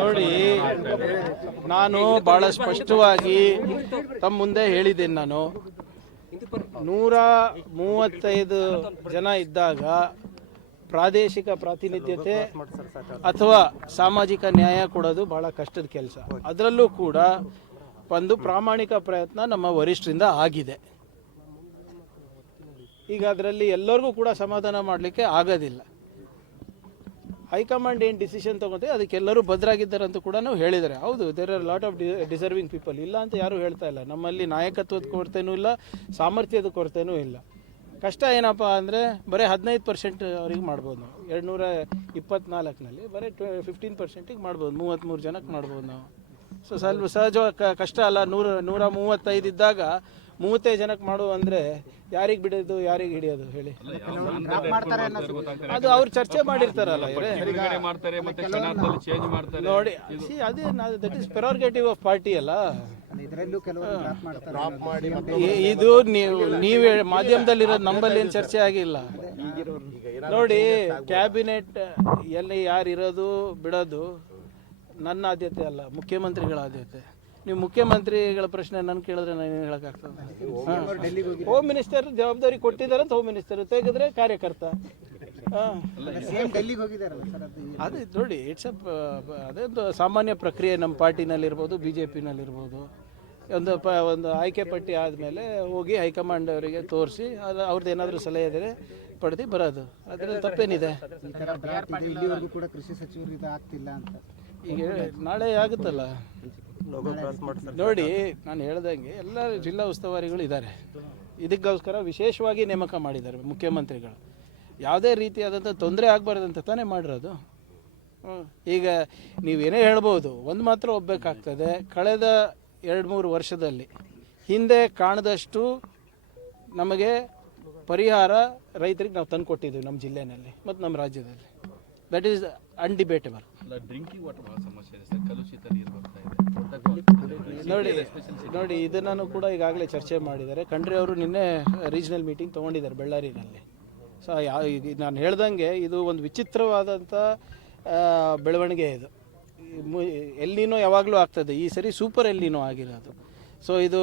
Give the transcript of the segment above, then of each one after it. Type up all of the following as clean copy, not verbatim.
ನೋಡಿ, ನಾನು ಬಹಳ ಸ್ಪಷ್ಟವಾಗಿ ತಮ್ಮ ಮುಂದೆ ಹೇಳಿದ್ದೇನೆ. ನಾನು 135 ಜನ ಇದ್ದಾಗ ಪ್ರಾದೇಶಿಕ ಪ್ರಾತಿನಿಧ್ಯತೆ ಅಥವಾ ಸಾಮಾಜಿಕ ನ್ಯಾಯ ಕೊಡೋದು ಬಹಳ ಕಷ್ಟದ ಕೆಲಸ. ಅದರಲ್ಲೂ ಕೂಡ ಒಂದು ಪ್ರಾಮಾಣಿಕ ಪ್ರಯತ್ನ ನಮ್ಮ ವರಿಷ್ಠರಿಂದ ಆಗಿದೆ. ಈಗ ಅದರಲ್ಲಿ ಎಲ್ಲರಿಗೂ ಕೂಡ ಸಮಾಧಾನ ಮಾಡಲಿಕ್ಕೆ ಆಗೋದಿಲ್ಲ. ಹೈಕಮಾಂಡ್ ಏನು ಡಿಸಿಷನ್ ತಗೊಂತೀವಿ ಅದಕ್ಕೆಲ್ಲರೂ ಭದ್ರಾಗಿದ್ದಾರೆ ಅಂತ ಕೂಡ ನಾವು ಹೇಳಿದ್ದಾರೆ. ಹೌದು, there are lot of deserving people, ಇಲ್ಲ ಅಂತ ಯಾರೂ ಹೇಳ್ತಾ ಇಲ್ಲ. ನಮ್ಮಲ್ಲಿ ನಾಯಕತ್ವದ ಕೊರತೆನೂ ಇಲ್ಲ, ಸಾಮರ್ಥ್ಯದ ಕೊರತೆನೂ ಇಲ್ಲ. ಕಷ್ಟ ಏನಪ್ಪ ಅಂದರೆ ಬರೀ 15% ಅವ್ರಿಗೆ ಮಾಡ್ಬೋದು ನಾವು. 224ನಲ್ಲಿ ಬರೀ 15%ಗೆ ಮಾಡ್ಬೋದು, 33 ಜನಕ್ಕೆ ಮಾಡ್ಬೋದು ನಾವು. ಸೊ ಸ್ವಲ್ಪ ಸಹಜವಾಗಿ ಕಷ್ಟ ಅಲ್ಲ. 135 ಇದ್ದಾಗ 35 ಜನಕ್ಕೆ ಮಾಡುವ ಅಂದರೆ ಯಾರಿಗೆ ಬಿಡೋದು, ಯಾರಿಗೆ ಹಿಡಿಯೋದು ಹೇಳಿ? ಅದು ಅವ್ರು ಚರ್ಚೆ ಮಾಡಿರ್ತಾರಲ್ಲ ನೋಡಿ. ಅದೇ ದಟ್ ಇಸ್ ಪ್ರೆರೋಗೇಟಿವ್ ಆಫ್ ಪಾರ್ಟಿ ಅಲ್ಲ. ಇದು ನೀವು ಮಾಧ್ಯಮದಲ್ಲಿರೋದು, ನಮ್ಮಲ್ಲಿ ಏನು ಚರ್ಚೆ ಆಗಿಲ್ಲ ನೋಡಿ. ಕ್ಯಾಬಿನೆಟ್ ಎಲ್ಲಿ ಯಾರು ಇರೋದು ಬಿಡೋದು ನನ್ನ ಆದ್ಯತೆ ಅಲ್ಲ, ಮುಖ್ಯಮಂತ್ರಿಗಳ ಆದ್ಯತೆ. ನೀವು ಮುಖ್ಯಮಂತ್ರಿಗಳ ಪ್ರಶ್ನೆ ನನ್ನ ಕೇಳಿದ್ರೆ ನಾನು ಏನು ಹೇಳೋಕ್ಕಾಗ್ತದೆ? ಹೋಮ್ ಮಿನಿಸ್ಟರ್ ಜವಾಬ್ದಾರಿ ಕೊಟ್ಟಿದ್ದಾರೆ ಅಂತ ಹೋಮ್ ಮಿನಿಸ್ಟರ್ ತೆಗೆದ್ರೆ ಕಾರ್ಯಕರ್ತ. ಅದೇ ನೋಡಿ, ಇಟ್ಸ್ ಅದೊಂದು ಸಾಮಾನ್ಯ ಪ್ರಕ್ರಿಯೆ ನಮ್ಮ ಪಾರ್ಟಿನಲ್ಲಿರ್ಬೋದು, BJPನಲ್ಲಿರ್ಬೋದು. ಒಂದು ಆಯ್ಕೆ ಪಟ್ಟಿ ಆದಮೇಲೆ ಹೋಗಿ ಹೈಕಮಾಂಡ್ ಅವರಿಗೆ ತೋರಿಸಿ ಅವ್ರದ್ದು ಏನಾದರೂ ಸಲಹೆ ಇದ್ದರೆ ಪಡೆದು ಬರೋದು. ಅದರಲ್ಲಿ ತಪ್ಪೇನಿದೆ? ಈಗ ನಾಳೆ ಆಗುತ್ತಲ್ಲ ನೋಡಿ. ನಾನು ಹೇಳ್ದಂಗೆ ಎಲ್ಲ ಜಿಲ್ಲಾ ಉಸ್ತುವಾರಿಗಳು ಇದ್ದಾರೆ. ಇದಕ್ಕೋಸ್ಕರ ವಿಶೇಷವಾಗಿ ನೇಮಕ ಮಾಡಿದ್ದಾರೆ ಮುಖ್ಯಮಂತ್ರಿಗಳು. ಯಾವುದೇ ರೀತಿಯಾದಂಥ ತೊಂದರೆ ಆಗಬಾರ್ದಂತ ತಾನೇ ಮಾಡಿರೋದು. ಈಗ ನೀವೇನೇ ಹೇಳ್ಬೋದು, ಒಂದು ಮಾತ್ರ ಒಪ್ಪಬೇಕಾಗ್ತದೆ. ಕಳೆದ 2-3 ವರ್ಷದಲ್ಲಿ ಹಿಂದೆ ಕಾಣದಷ್ಟು ನಮಗೆ ಪರಿಹಾರ ರೈತರಿಗೆ ನಾವು ತಂದು ಕೊಟ್ಟಿದ್ದೀವಿ ನಮ್ಮ ಜಿಲ್ಲೆಯಲ್ಲಿ ಮತ್ತು ನಮ್ಮ ರಾಜ್ಯದಲ್ಲಿ. That is undebatable. Drinking water ಬಹಳ ಸಮಸ್ಯೆ ಇದೆ ಸರ್, ಕಲುಷಿತ ನೀರು ಬರ್ತಾ ಇದೆ. ನೋಡಿ ಇದನ್ನು ಕೂಡ ಈಗಾಗಲೇ ಚರ್ಚೆ ಮಾಡಿದ್ದಾರೆ. ಖಂಡ್ರೆ ಅವರು ನಿನ್ನೆ ರೀಜನಲ್ ಮೀಟಿಂಗ್ ತೊಗೊಂಡಿದ್ದಾರೆ ಬೆಳ್ಳಾರಿನಲ್ಲಿ. ಸೊ ನಾನು ಹೇಳ್ದಂಗೆ ಇದು ಒಂದು ವಿಚಿತ್ರವಾದಂಥ ಬೆಳವಣಿಗೆ. ಇದು ಎಲ್ಲಿನೋ ಯಾವಾಗಲೂ ಆಗ್ತದೆ, ಈ ಸರಿ ಸೂಪರ್ ಎಲ್ಲಿನೋ ಆಗಿರೋದು. ಸೊ ಇದು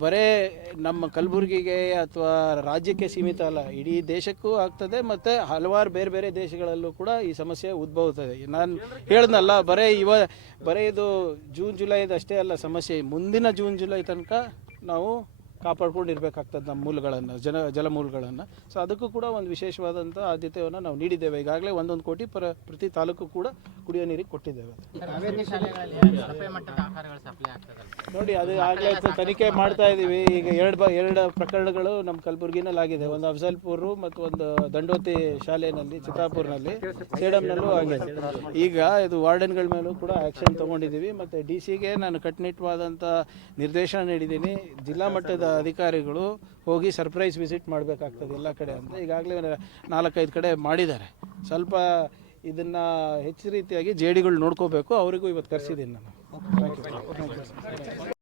ಬರೇ ನಮ್ಮ ಕಲಬುರಗಿಗೆ ಅಥವಾ ರಾಜ್ಯಕ್ಕೆ ಸೀಮಿತ ಅಲ್ಲ, ಇಡೀ ದೇಶಕ್ಕೂ ಆಗ್ತದೆ. ಮತ್ತು ಹಲವಾರು ಬೇರೆ ಬೇರೆ ದೇಶಗಳಲ್ಲೂ ಕೂಡ ಈ ಸಮಸ್ಯೆ ಉದ್ಭವಿಸ್ತದೆ. ನಾನು ಹೇಳ್ದಲ್ಲ, ಬರೀ ಇದು ಜೂನ್ ಜುಲೈದು ಅಷ್ಟೇ ಅಲ್ಲ ಸಮಸ್ಯೆ. ಮುಂದಿನ ಜೂನ್ ಜುಲೈ ತನಕ ನಾವು ಕಾಪಾಡ್ಕೊಂಡಿರ್ಬೇಕಾಗ್ತದೆ ನಮ್ಮ ಮೂಲಗಳನ್ನು, ಜಲಮೂಲಗಳನ್ನು. ಸೊ ಅದಕ್ಕೂ ಕೂಡ ಒಂದು ವಿಶೇಷವಾದಂಥ ಆದ್ಯತೆಯನ್ನು ನಾವು ನೀಡಿದ್ದೇವೆ. ಈಗಾಗಲೇ 1 ಕೋಟಿ ಪ್ರತಿ ತಾಲೂಕು ಕೂಡ ಕುಡಿಯೋ ನೀರಿಗೆ ಕೊಟ್ಟಿದ್ದೇವೆ. ನೋಡಿ, ಅದು ಆಗಲೇ ತನಿಖೆ ಮಾಡ್ತಾ ಇದ್ದೀವಿ. ಈಗ ಎರಡು ಪ್ರಕರಣಗಳು ನಮ್ಮ ಕಲಬುರಗಿನಲ್ಲಿ ಆಗಿದೆ. ಒಂದು ಅಫಜಲ್ಪುರ ಮತ್ತು ಒಂದು ದಂಡೋತಿ ಶಾಲೆಯಲ್ಲಿ, ಚಿತ್ತಾಪುರ್ನಲ್ಲಿ, ಸೇಡಂನಲ್ಲೂ ಆಗಿದೆ. ಈಗ ಇದು ವಾರ್ಡನ್ಗಳ ಮೇಲೂ ಕೂಡ ಆ್ಯಕ್ಷನ್ ತೊಗೊಂಡಿದ್ದೀವಿ. ಮತ್ತು DC ನಾನು ಕಟ್ಟುನಿಟ್ಟವಾದಂಥ ನಿರ್ದೇಶನ ನೀಡಿದ್ದೀನಿ. ಜಿಲ್ಲಾ ಮಟ್ಟದ ಅಧಿಕಾರಿಗಳು ಹೋಗಿ ಸರ್ಪ್ರೈಸ್ ವಿಸಿಟ್ ಮಾಡಬೇಕಾಗ್ತದೆ ಎಲ್ಲ ಕಡೆ ಅಂತ ಈಗಾಗಲೇ 4-5 ಕಡೆ ಮಾಡಿದ್ದಾರೆ. ಸ್ವಲ್ಪ ಇದನ್ನು ಹೆಚ್ಚು ರೀತಿಯಾಗಿ JDಗಳು ನೋಡ್ಕೋಬೇಕು. ಅವರಿಗೂ ಇವತ್ತು ಕರೆಸಿದ್ದೀನಿ ನಾನು. Thank you.